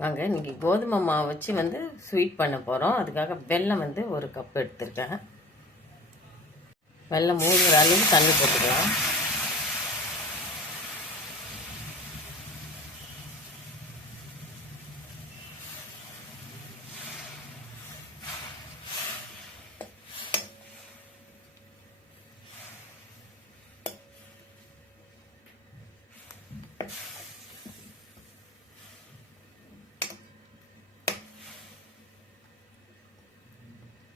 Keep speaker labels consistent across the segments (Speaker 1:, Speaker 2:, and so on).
Speaker 1: வாங்க இன்றைக்கி கோதுமை மாவு வச்சு வந்து ஸ்வீட் பண்ண போகிறோம் அதுக்காக வெல்லம் வந்து ஒரு கப் எடுத்திருக்கேன். வெல்லம் மூழ்கிற அளவுக்கு தண்ணி போட்டுக்கலாம்.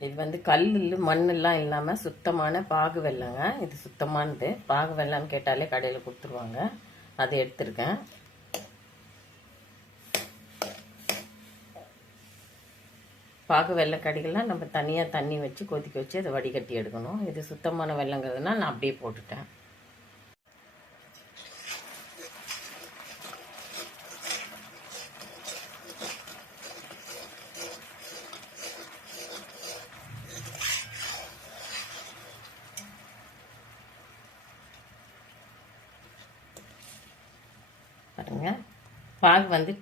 Speaker 1: இது வந்து கல் மண்ணெல்லாம் இல்லாமல் சுத்தமான பாகு வெள்ளங்க இது சுத்தமானது. பாகு வெள்ளம் கேட்டாலே கடையில் கொடுத்துருவாங்க. அதை எடுத்திருக்கேன். பாகு வெள்ளை கடிகள்லாம் நம்ம தனியாக தண்ணி வச்சு கொதிக்க வச்சு அதை வடிகட்டி எடுக்கணும். இது சுத்தமான வெள்ளங்கிறதுனா நான் அப்படியே போட்டுட்டேன். பாருங்க. பாகு வந்து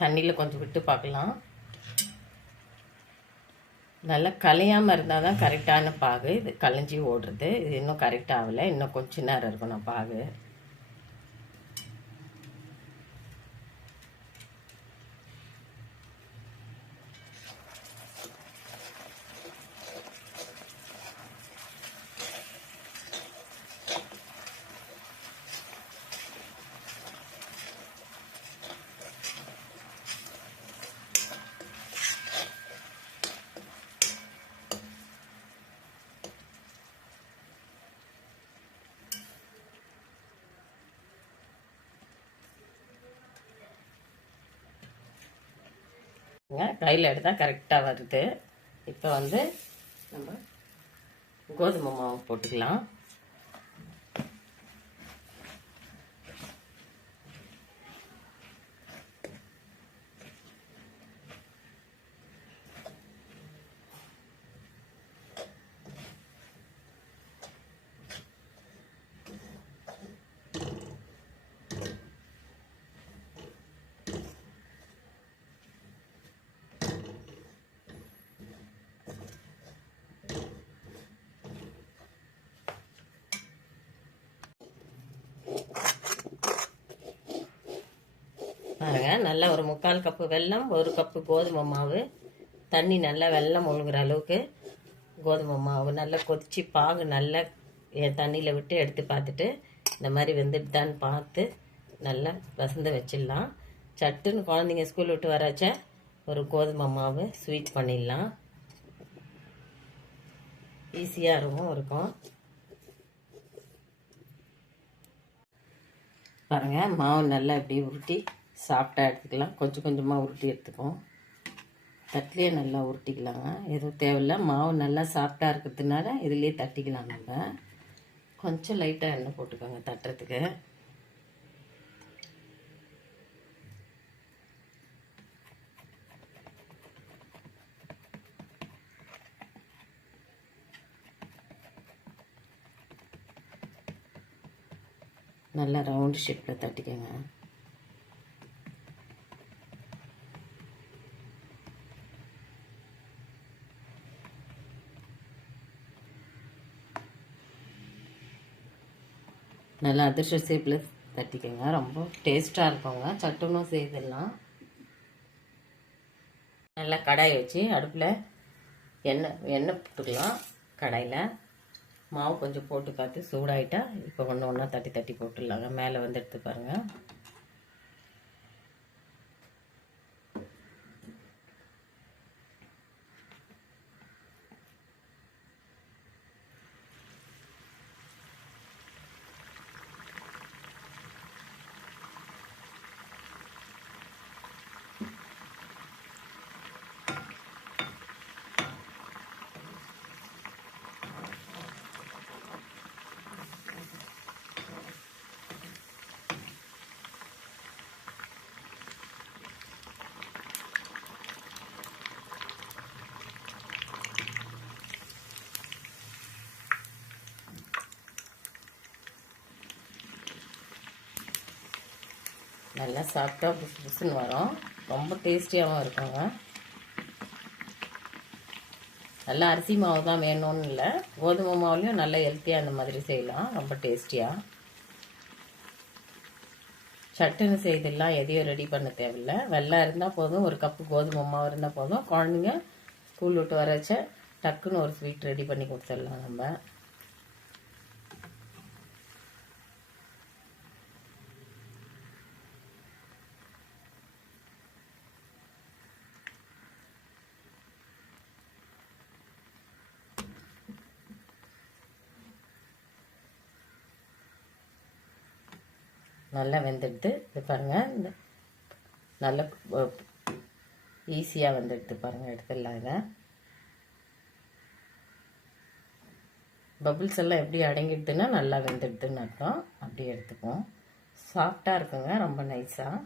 Speaker 1: தண்ணியில் கொஞ்சம் விட்டு பார்க்கலாம். நல்லா கலையாமல் இருந்தால் தான் கரெக்டான பாகு. இது கலைஞ்சி ஓடுறது. இது இன்னும் கரெக்டாகலை இன்னும் கொஞ்ச நேரம் இருக்கணும் பாகு. கையில் எடுத்தால் கரெக்டாக வருது. இப்போ வந்து நம்ம கோதுமை மாவு போட்டுக்கலாம். பாருங்க நல்லா ஒரு முக்கால் கப்பு வெல்லம் ஒரு கப்பு கோதுமை மாவு. தண்ணி நல்லா வெள்ளம் முழுகிற அளவுக்கு கோதுமை மாவு நல்லா கொதித்து பாகு நல்லா தண்ணியில் விட்டு எடுத்து பார்த்துட்டு இந்த மாதிரி வெந்துட்டுதான்னு பார்த்து நல்லா வசந்த வச்சிடலாம். சட்டுன்னு குழந்தைங்க ஸ்கூல் விட்டு வராச்ச ஒரு கோதுமை மாவு ஸ்வீட் பண்ணிடலாம். ஈஸியாகவும் இருக்கும் பாருங்கள் மாவு நல்லா இப்படி உருட்டி சாப்பிட்டா எடுத்துக்கலாம். கொஞ்சம் கொஞ்சமாக உருட்டி எடுத்துப்போம் தட்டிலே நல்லா உருட்டிக்கலாங்க. எதுவும் தேவையில்ல. மாவு நல்லா சாஃப்டாக இருக்கிறதுனால இதுலேயே தட்டிக்கலாம் நம்ம. கொஞ்சம் லைட்டாக எண்ணெய் போட்டுக்கோங்க தட்டுறதுக்கு. நல்லா ரவுண்டு ஷேப்பில் தட்டிக்கோங்க. நல்லா அதிர்ஷ்ட ஷேப்பில் தட்டிக்கோங்க. ரொம்ப டேஸ்ட்டாக இருக்குங்க சட்டுனும் செய்திடலாம். நல்லா கடாயை வச்சு அடுப்பில் எண்ணெய் எண்ணெய் போட்டுக்கலாம். கடாயில் மாவு கொஞ்சம் போட்டு பார்த்து சூடாயிட்டா இப்போ ஒன்று ஒன்றா தட்டி தட்டி போட்டுடலாங்க. மேலே வந்து எடுத்து பாருங்கள் நல்லா சாப்பிட்டா புசு புசுன்னு வரும். ரொம்ப டேஸ்டியாகவும் இருக்குங்க. நல்லா அரிசி மாவு தான் வேணும்னு இல்லை. கோதுமை மாவுலேயும் நல்லா ஹெல்த்தியாக அந்த மாதிரி செய்யலாம். ரொம்ப டேஸ்டியாக சட்டுன்னு செய்தெல்லாம் எதையும் ரெடி பண்ண தேவையில்ல. வெள்ளம் இருந்தால் போதும். ஒரு கப்பு கோதுமை மாவு இருந்தால் போதும். குழந்தைங்க ஸ்கூல் விட்டு வரச்ச டக்குன்னு ஒரு ஸ்வீட் ரெடி பண்ணி கொடுத்துடலாம் நம்ம. நல்லா வெந்துடுது. இது பாருங்கள் இந்த நல்ல ஈஸியாக வந்துடுது பாருங்கள் எடுத்துடலாம் இதை. பபுள்ஸ் எல்லாம் எப்படி அடங்கிடுதுன்னா நல்லா வெந்துடுதுன்னு அர்த்தம். அப்படி எடுத்துப்போம் சாஃப்டாக இருக்குங்க ரொம்ப நைஸாக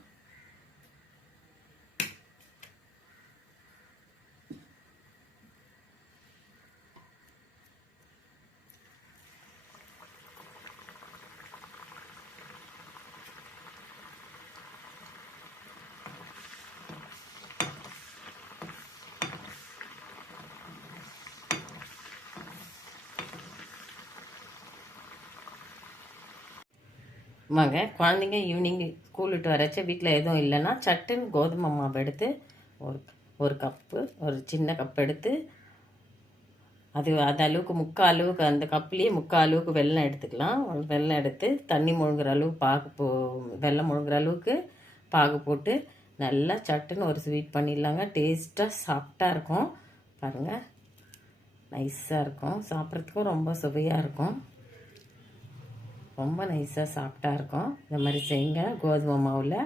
Speaker 1: வாங்க குழந்தைங்க ஈவினிங் ஸ்கூல் விட்டு வரச்ச வீட்டில் எதுவும் இல்லைன்னா சட்டுன்னு கோதுமை மாவு எடுத்து ஒரு ஒரு கப்பு ஒரு சின்ன கப் எடுத்து அது அது அளவுக்கு முக்கால் அளவுக்கு அந்த கப்லேயே முக்கால் அளவுக்கு வெல்லம் எடுத்துக்கலாம். வெல்லம் எடுத்து தண்ணி முழுங்குற அளவுக்கு பாகு போ வெள்ளம் முழுங்குற அளவுக்கு பாகு போட்டு நல்லா சட்டுன்னு ஒரு ஸ்வீட் பண்ணிடலாங்க. டேஸ்ட்டாக சாஃப்டாக இருக்கும். பாருங்கள் நைஸாக இருக்கும். சாப்பிட்றதுக்கும் ரொம்ப சுவையாக இருக்கும். ரொம்ப நைஸாக சாஃப்டாக இருக்கும். இந்த மாதிரி செய்யுங்க. கோதுமை மாவில்.